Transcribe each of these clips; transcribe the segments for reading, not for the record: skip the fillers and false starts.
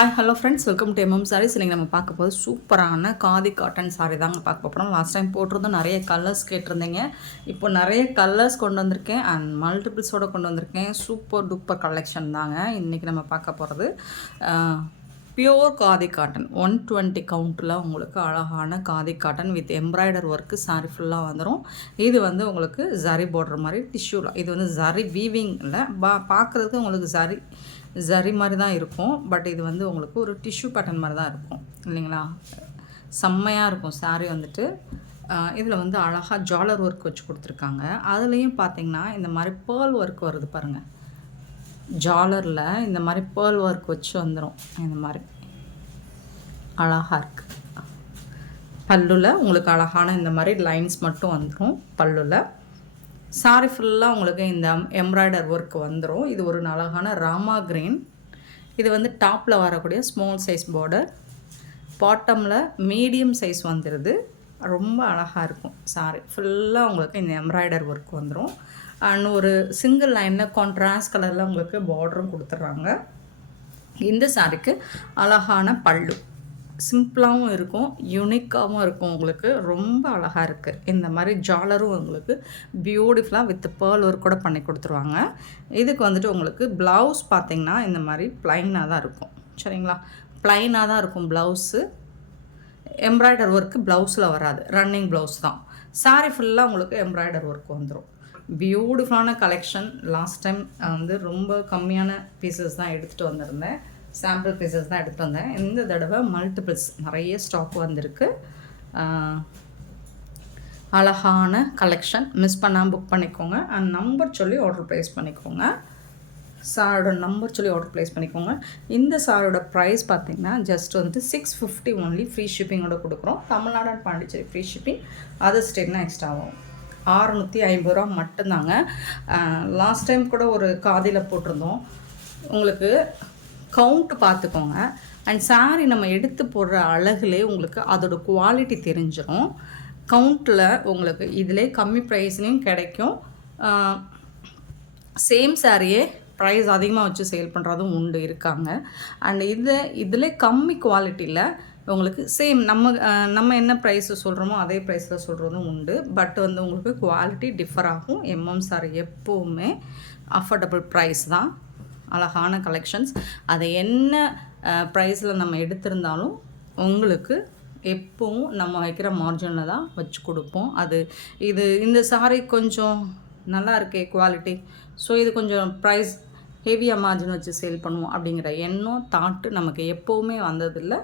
Hi hello friends, welcome to MM sarees. இன்றைக்கி நம்ம பார்க்க போது சூப்பரான காதி காட்டன் சாரீ தாங்க பார்க்க போகிறோம். லாஸ்ட் டைம் போட்டிருந்தோம், நிறைய கலர்ஸ் கேட்டிருந்தீங்க. இப்போ நிறைய கலர்ஸ் கொண்டு வந்திருக்கேன் அண்ட் மல்டிபிள்ஸோடு கொண்டு வந்திருக்கேன். சூப்பர் டூப்பர் கலெக்ஷன் தாங்க இன்றைக்கி நம்ம பார்க்க போகிறது. பியோர் காதி காட்டன் 120 கவுண்ட்டில் உங்களுக்கு அழகான khadi cotton with embroider work sari ஃபுல்லாக வந்துடும். இது வந்து உங்களுக்கு ஜரி போடுற மாதிரி டிஷ்யூவில், இது வந்து ஜரி வீவிங்கில் பார்க்குறதுக்கு உங்களுக்கு ஜரி மாதிரி தான் இருக்கும். பட் இது வந்து உங்களுக்கு ஒரு டிஷ்யூ பேட்டர்ன் மாதிரி தான் இருக்கும் இல்லைங்களா. செம்மையாக இருக்கும் சாரீ வந்துட்டு. இதில் வந்து அழகாக ஜாலர் ஒர்க் வச்சு கொடுத்துருக்காங்க. அதுலேயும் பார்த்திங்கன்னா இந்த மாதிரி பேர்ல் ஒர்க் வருது பாருங்கள். ஜாலரில் இந்த மாதிரி பேர்ல் ஒர்க் வச்சு வந்துடும். இந்த மாதிரி அழகாக இருக்குது. பல்லுவில் உங்களுக்கு அழகான இந்த மாதிரி லைன்ஸ் மட்டும் வந்துடும் பல்லுவில். சாரி ஃபுல்லாக உங்களுக்கு இந்த எம்ப்ராய்டர் ஒர்க் வந்துடும். இது ஒரு அழகான ராமா கிரீன். இது வந்து டாப்பில் வரக்கூடிய ஸ்மால் சைஸ் பார்டர், பாட்டமில் மீடியம் சைஸ் வந்துடுது. ரொம்ப அழகாக இருக்கும். சாரி ஃபுல்லாக உங்களுக்கு இந்த எம்ப்ராய்டர் ஒர்க் வந்துடும். அண்ட் ஒரு சிங்கிள் லைனில் கான்ட்ராஸ்ட் கலரில் உங்களுக்கு பார்டரும் கொடுத்துட்றாங்க. இந்த சாரிக்கு அழகான பல்லு சிம்பிளாகவும் இருக்கும், யூனிக்காகவும் இருக்கும். உங்களுக்கு ரொம்ப அழகாக இருக்குது. இந்த மாதிரி ஜாலரும் உங்களுக்கு பியூட்டிஃபுல்லாக வித் பேர்ல் ஒர்க் கூட பண்ணி கொடுத்துருவாங்க. இதுக்கு வந்துட்டு உங்களுக்கு ப்ளவுஸ் பார்த்திங்கன்னா இந்த மாதிரி ப்ளைனாக தான் இருக்கும். சரிங்களா, ப்ளைனாக தான் இருக்கும் ப்ளவுஸு. எம்ப்ராய்டர் ஒர்க்கு ப்ளவுஸில் வராது, ரன்னிங் ப்ளவுஸ் தான். சாரீ ஃபுல்லாக உங்களுக்கு எம்ப்ராய்டர் ஒர்க் வந்துடும். பியூட்டிஃபுல்லான கலெக்ஷன். லாஸ்ட் டைம் வந்து ரொம்ப கம்மியான பீசஸ் தான் எடுத்துகிட்டு வந்திருந்தேன், சாம்பிள் பீசஸ் தான் எடுத்துகிட்டு வந்தேன். இந்த தடவை மல்டிபிள்ஸ் நிறைய ஸ்டாக் வந்திருக்கு. அழகான கலெக்ஷன். மிஸ் பண்ணாமல் புக் பண்ணிக்கோங்க. அண்ட் நம்பர் சொல்லி ஆர்டர் ப்ளேஸ் பண்ணிக்கோங்க. சாரோட நம்பர் சொல்லி ஆர்டர் ப்ளேஸ் பண்ணிக்கோங்க. இந்த சாரோட ப்ரைஸ் பார்த்திங்கன்னா ஜஸ்ட் வந்து 650 ஒன்லி. ஃப்ரீ ஷிப்பிங்கோட கொடுக்குறோம். Tamil Nadu and Pondicherry free shipping. Other ஸ்டேட்னா எக்ஸ்ட்ரா ஆகும். 650 ரூபா மட்டும்தாங்க. லாஸ்ட் டைம் கூட ஒரு காதியில் போட்டிருந்தோம். உங்களுக்கு கவுண்ட் பார்த்துக்கோங்க. அண்ட் சாரீ நம்ம எடுத்து போடுற அழகுலே உங்களுக்கு அதோட குவாலிட்டி தெரிஞ்சிடும். கவுண்ட்டில் உங்களுக்கு இதிலே கம்மி ப்ரைஸ்லேயும் கிடைக்கும். சேம் சாரியே ப்ரைஸ் அதிகமாக வச்சு சேல் பண்ணுறதும் உண்டு, இருக்காங்க. அண்ட் இதில் கம்மி குவாலிட்டியில் உங்களுக்கு சேம் நம்ம என்ன ப்ரைஸு சொல்கிறோமோ அதே ப்ரைஸில் சொல்கிறதும் உண்டு. பட் வந்து உங்களுக்கு குவாலிட்டி டிஃபர் ஆகும். எம்எம் சாரி எப்போவுமே அஃபோர்டபுள் ப்ரைஸ் தான். அழகான கலெக்ஷன்ஸ். அதை என்ன ப்ரைஸில் நம்ம எடுத்திருந்தாலும் உங்களுக்கு எப்போவும் நம்ம வைக்கிற மார்ஜினில் தான் வச்சு கொடுப்போம். இந்த சாரீ கொஞ்சம் நல்லா இருக்கே குவாலிட்டி, ஸோ இது கொஞ்சம் ப்ரைஸ் ஹெவியாக மார்ஜின் வச்சு சேல் பண்ணுவோம் அப்படிங்கிற எண்ணம் தாட்டு நமக்கு எப்போவுமே வந்ததில்லை.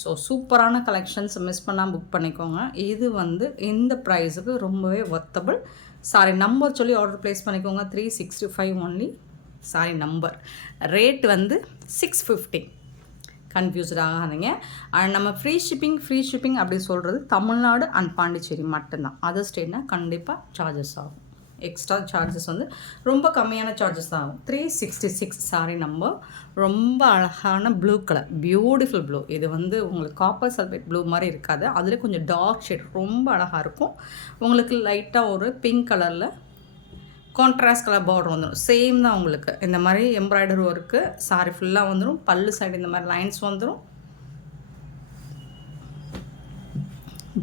ஸோ சூப்பரான கலெக்ஷன்ஸ். மிஸ் பண்ணால் புக் பண்ணிக்கோங்க. இது வந்து இந்த ப்ரைஸுக்கு ரொம்பவே ஒர்த்தபிள். சாரி நம்பர் சொல்லி ஆர்டர் ப்ளேஸ் பண்ணிக்கோங்க. 365 ஒன்லி. Sorry number. ரேட் வந்து 650. கன்ஃபியூஸ்ட் ஆகாதீங்க. அண்ட் நம்ம ஃப்ரீ ஷிப்பிங் அப்படி சொல்கிறது தமிழ்நாடு அண்ட் பாண்டிச்சேரி மட்டும்தான். அதர் ஸ்டேட்னா கண்டிப்பாக சார்ஜஸ் ஆகும். எக்ஸ்ட்ரா சார்ஜஸ் வந்து ரொம்ப கம்மியான சார்ஜஸ் தான் ஆகும். 366 சாரி நம்பர். ரொம்ப அழகான ப்ளூ கலர், பியூட்டிஃபுல் ப்ளூ. இது வந்து உங்களுக்கு காப்பர் சல்ஃபேட் ப்ளூ மாதிரி இருக்காது, அதில் கொஞ்சம் டார்க் ஷேட் ரொம்ப அழகாக இருக்கும். உங்களுக்கு லைட்டாக ஒரு பிங்க் கலரில் கான்ட்ராஸ்ட் கலர் பார்டர் வந்துடும். சேம் தான் உங்களுக்கு. இந்த மாதிரி எம்ப்ராய்டரி ஒர்க்கு சாரி ஃபுல்லாக வந்துடும். பல்லு சைடு இந்த மாதிரி லைன்ஸ் வந்துடும்.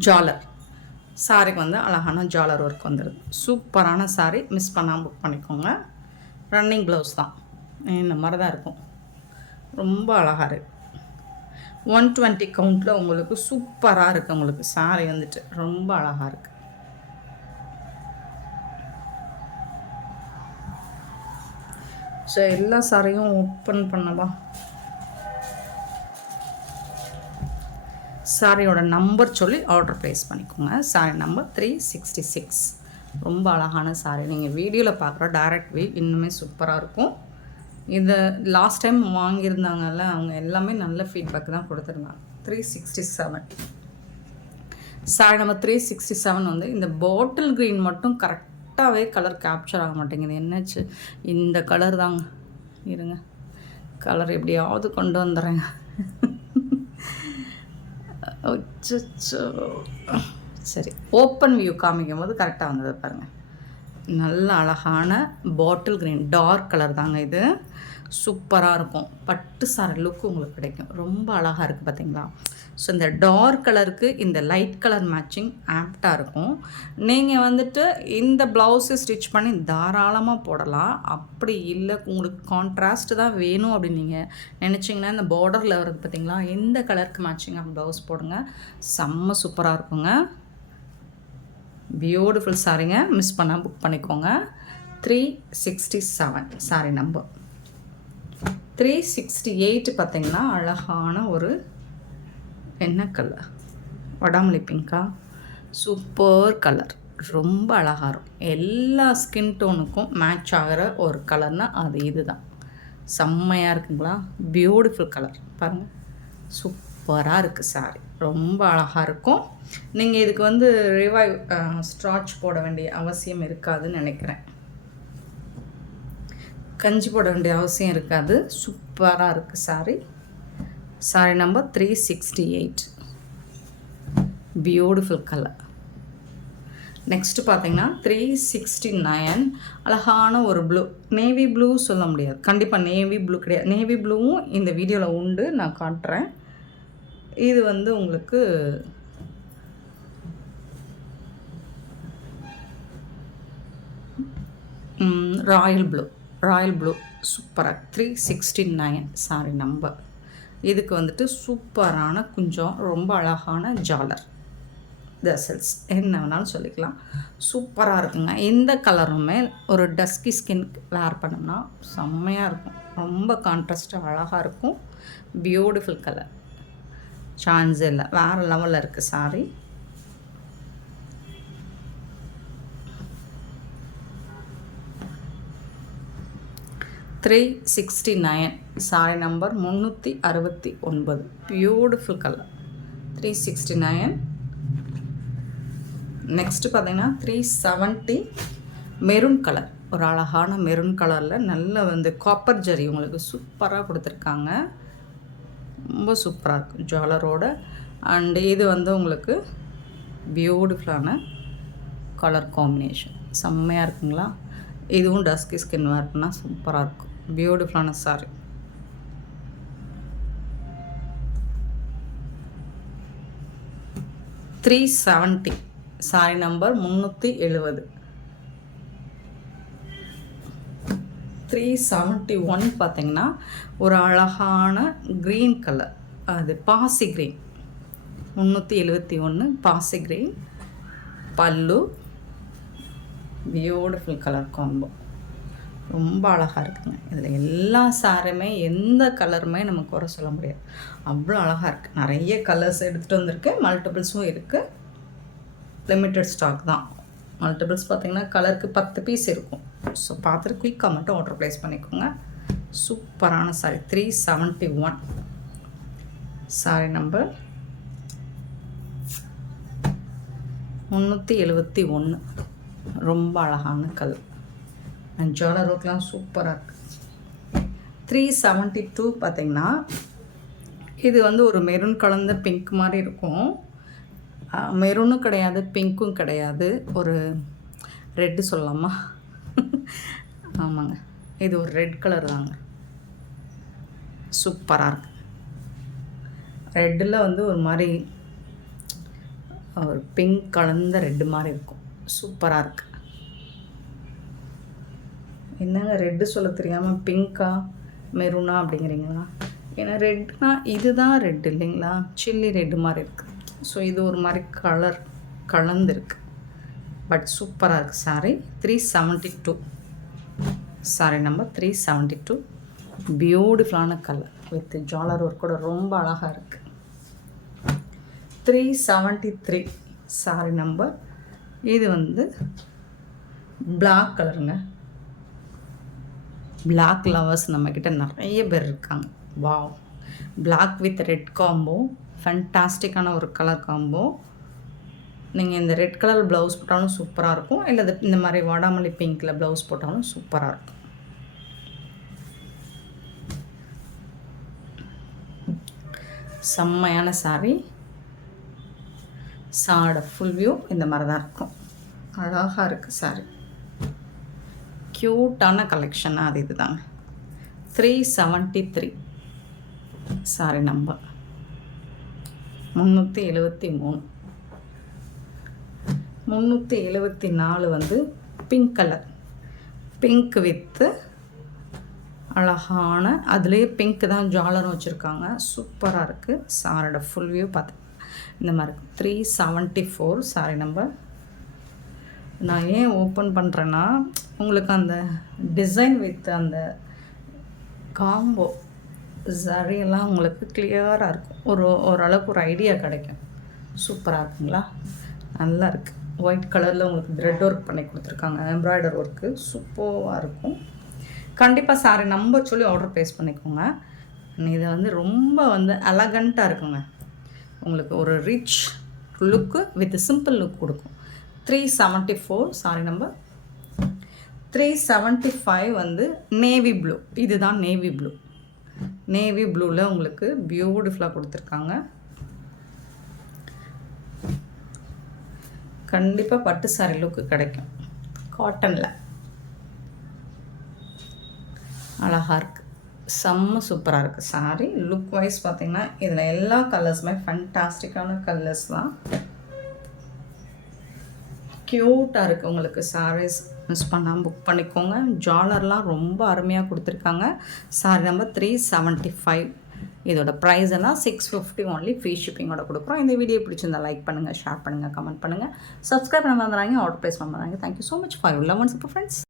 ஜாலர் சாரிக்கு வந்து அழகான ஜாலர் ஒர்க் வந்துடுது. சூப்பரான சாரி. மிஸ் பண்ணாமல் புக் பண்ணிக்கோங்க. ரன்னிங் ப்ளவுஸ் தான், இந்த மாதிரி தான் இருக்கும். ரொம்ப அழகாக இருக்குது. 120 கவுண்ட்டில் உங்களுக்கு சூப்பராக இருக்குது. உங்களுக்கு சாரி வந்துட்டு ரொம்ப அழகாக இருக்குது. ஸோ எல்லா சாரியும் ஓப்பன் பண்ணவா. சாரியோட நம்பர் சொல்லி ஆர்டர் ப்ளேஸ் பண்ணிக்கோங்க. Sorry number 366. ரொம்ப அழகான சாரி. நீங்கள் வீடியோவில் பார்க்குற டைரக்ட் வியூ இன்னுமே சூப்பராக இருக்கும். இதை லாஸ்ட் டைம் வாங்கியிருந்தாங்கல்ல, அவங்க எல்லாமே நல்ல ஃபீட்பேக் தான் கொடுத்துருந்தாங்க. 367 சாரி நம்பர் 367 வந்து இந்த பாட்டில் க்ரீன் மட்டும் கரெக்டாகவே கலர் கேப்சர் ஆக மாட்டேங்குது. என்னாச்சு? இந்த கலர் தாங்க. இருங்க, கலர் எப்படியாவது கொண்டு வந்துடுறேங்க. சரி, ஓப்பன் வியூ காமிக்கும் போது கரெக்டாக வந்தது பாருங்கள். நல்ல அழகான பாட்டில் க்ரீன் டார்க் கலர் தாங்க இது. சூப்பராக இருக்கும். பட்டு சாரி லுக்கு உங்களுக்கு கிடைக்கும். ரொம்ப அழகாக இருக்குது பார்த்தீங்களா? ஸோ இந்த டார்க் கலருக்கு இந்த லைட் கலர் மேட்சிங் ஆப்டாக இருக்கும். நீங்கள் வந்துட்டு இந்த ப்ளவுஸை ஸ்டிச் பண்ணி தாராளமாக போடலாம். அப்படி இல்லை உங்களுக்கு கான்ட்ராஸ்ட் தான் வேணும் அப்படின்னு நீங்கள் நினச்சிங்கன்னா இந்த பார்டரில் வருது பார்த்தீங்களா, இந்த கலருக்கு மேட்சிங்காக ப்ளவுஸ் போடுங்க. செம்ம சூப்பராக இருக்குங்க. பியூட்டிஃபுல் சாரீங்க. மிஸ் பண்ணால் புக் பண்ணிக்கோங்க. 367 சாரி நம்பர். 368 பார்த்திங்கன்னா அழகான ஒரு என்ன கலர், வடாமல்லி பிங்கா, சூப்பர் கலர். ரொம்ப அழகாக இருக்கும். எல்லா ஸ்கின் டோனுக்கும் மேட்ச் ஆகிற ஒரு கலர்னால் அது இது தான். செம்மையாக இருக்குங்களா? பியூட்டிஃபுல் கலர் பாருங்கள். சூப்பராக இருக்குது சாரி. ரொம்ப அழகாக இருக்கும். நீங்கள் இதுக்கு வந்து ரிவைவ் ஸ்ட்ராச் போட வேண்டிய அவசியம் இருக்காதுன்னு நினைக்கிறேன். கஞ்சி போட வேண்டிய அவசியம் இருக்காது. சூப்பராக இருக்குது sorry. Sorry number 368. Beautiful colour. Next பார்த்தீங்கன்னா 369. அழகான ஒரு ப்ளூ, நேவி ப்ளூ சொல்ல முடியாது, கண்டிப்பாக நேவி ப்ளூ கிடையாது. நேவி ப்ளூவும் இந்த வீடியோவில் உண்டு, நான் காட்டுறேன். இது வந்து உங்களுக்கு ராயல் ப்ளூ. ராயல் ப்ளூ சூப்பராக 369 சாரி நம்பர். இதுக்கு வந்துட்டு சூப்பரான கொஞ்சம் ரொம்ப அழகான ஜாலர் தசல்ஸ் என்ன வேணாலும் சொல்லிக்கலாம். சூப்பராக இருக்குங்க. எந்த கலருமே ஒரு டஸ்கி ஸ்கின்க்கு வேர் பண்ணோம்னா செம்மையாக இருக்கும். ரொம்ப கான்ட்ராஸ்ட்டாக அழகாக இருக்கும். Beautiful colour. சான்ஸே இல்லை, வேறு லெவலில் இருக்குது sorry. $369 sorry number 369. Beautiful colour 369. Next பார்த்தீங்கன்னா 370 மெரூன் கலர். ஒரு அழகான மெரூன் கலரில் நல்ல வந்து காப்பர் ஜரி உங்களுக்கு சூப்பராக கொடுத்துருக்காங்க. ரொம்ப சூப்பராக இருக்கும் ஜுவலரோட. அண்டு இது வந்து உங்களுக்கு பியூட்டிஃபுல்லான கலர் காம்பினேஷன். செம்மையாக இருக்குங்களா? இதுவும் டஸ்கி ஸ்கின் வேர் பண்ணால் சூப்பராக இருக்கும். பியூட்டிஃபுல்லான சாரி. $370 sorry number 370. 371 பார்த்தீங்கன்னா ஒரு அழகான க்ரீன் கலர், அது பாசி க்ரீன். 371 பாசி க்ரீன் பல்லு. Beautiful colour combo. ரொம்ப அழகாக இருக்குங்க. இதில் எல்லா சாரியுமே எந்த கலருமே நம்ம குறை சொல்ல முடியாது, அவ்வளோ அழகாக இருக்குது. நிறைய கலர்ஸ் எடுத்துகிட்டு வந்திருக்கு. மல்டிபிள்ஸும் இருக்குது. லிமிட்டட் ஸ்டாக் தான். மல்டிபிள்ஸ் பார்த்திங்கன்னா கலருக்கு 10 பீஸ் இருக்கும். ஸோ பார்த்துட்டு குயிக்காக மட்டும் ஆர்டர் ப்ளேஸ் பண்ணிக்கோங்க. சூப்பரான சாரி 371 சாரி நம்பர் 371. ரொம்ப அழகான கலர். அண்ட் ஜுவல்லர் ஒர்க்லாம் சூப்பராக இருக்குது. 372 பார்த்திங்கன்னா இது வந்து ஒரு மெரூன் கலந்த பிங்க் மாதிரி இருக்கும். மெரூனும் கிடையாது, பிங்க்கும் கிடையாது, ஒரு ரெட்டு சொல்லலாமா? ஆமாங்க, இது ஒரு ரெட் கலர் தாங்க. சூப்பராக இருக்குது. ரெட்டில் வந்து ஒரு மாதிரி ஒரு பிங்க் கலந்த ரெட்டு மாதிரி இருக்கும். சூப்பராக இருக்குது. என்னங்க ரெட்டு சொல்ல தெரியாமல் பிங்க்கா மெரூனா அப்படிங்கிறீங்களா? ஏன்னா ரெட்னா இதுதான் ரெட் இல்லைங்களா? சில்லி ரெட்டு மாதிரி இருக்குது. ஸோ இது ஒரு மாதிரி கலர் கலந்துருக்கு. பட் சூப்பராக இருக்குது சாரி. 372 sorry number 372. பியூட்டிஃபுல்லான கலர் வித் ஜாலர் ஒர்க் கூட ரொம்ப அழகாக இருக்குது. 373 சாரி நம்பர். இது வந்து பிளாக் கலருங்க. பிளாக் லவர்ஸ் நம்மக்கிட்ட நிறைய பேர் இருக்காங்க. Wow, black with red combo ஃபேண்டாஸ்டிக்கான ஒரு கலர் காம்போ. நீங்கள் இந்த ரெட் கலர் ப்ளவுஸ் போட்டாலும் சூப்பராக இருக்கும், இல்லை இந்த மாதிரி வாடாமல்லி பிங்க்கில் ப்ளவுஸ் போட்டாலும் சூப்பராக இருக்கும். செம்மையான சாரி. சாரோட ஃபுல் வியூ இந்த மாதிரி தான் இருக்கும். அழகாக இருக்குது சாரி. க்யூட்டான கலெக்ஷனாக அது இதுதாங்க. 373 சாரி நம்பர் 373. 374 வந்து பிங்க் கலர், பிங்க் வித்து அழகான அதுலேயே பிங்க் தான் ஜாலரும் வச்சுருக்காங்க. சூப்பராக இருக்குது. சாரோட ஃபுல் வியூ பார்த்து இந்த மாதிரி இருக்குது. 374 சாரி நம்பர். நான் ஏன் ஓப்பன் பண்ணுறேன்னா உங்களுக்கு அந்த டிசைன் வித் அந்த காம்போ சரியெல்லாம் உங்களுக்கு கிளியராக இருக்கும். ஓரளவுக்கு ஒரு ஐடியா கிடைக்கும். சூப்பராக இருக்குங்களா? நல்லா இருக்குது. ஒயிட் கலரில் உங்களுக்கு த்ரெட் ஒர்க் பண்ணி கொடுத்துருக்காங்க. எம்ப்ராய்டர் ஒர்க்கு சூப்பராக இருக்கும். கண்டிப்பாக சாரி நம்பர் சொல்லி ஆர்டர் ப்ளேஸ் பண்ணிக்கோங்க. இது வந்து ரொம்ப வந்து எலகண்ட்டாக இருக்குங்க. உங்களுக்கு ஒரு rich look with simple look கொடுக்கும். 374 சாரி நம்பர். 375 வந்து நேவி ப்ளூ. இதுதான் நேவி ப்ளூ. நேவி ப்ளூவில் உங்களுக்கு பியூட்டிஃபுல்லாக கொடுத்துருக்காங்க. கண்டிப்பாக பட்டு சாரி லுக்கு கிடைக்கும். காட்டனில் அழகாக இருக்குது. செம்ம சூப்பராக இருக்குது சாரி. லுக் வைஸ் பார்த்திங்கன்னா இதில் எல்லா கலர்ஸுமே ஃபண்டாஸ்டிக்கான கலர்ஸ் தான். க்யூட்டாக இருக்குது. உங்களுக்கு சாரீஸ் மிஸ் பண்ணாமல் புக் பண்ணிக்கோங்க. ஜாலர்லாம் ரொம்ப அருமையாக கொடுத்துருக்காங்க. Sorry number 375. இதோட ப்ரைஸ் எல்லாம் 650 ஒன்லி. ஃப்ரீ ஷிப்பிங்கோட கொடுக்குறோம். இந்த வீடியோ பிடிச்சிருந்தா லைக் பண்ணுங்கள், ஷேர் பண்ணுங்கள், கமெண்ட் பண்ணுங்கள், சப்ஸ்கிரைப் பண்ண மறந்துறாங்க, ஆர்டர் ப்ளேஸ் பண்ண மறந்துறாங்க. Thank you so much for your love and support friends.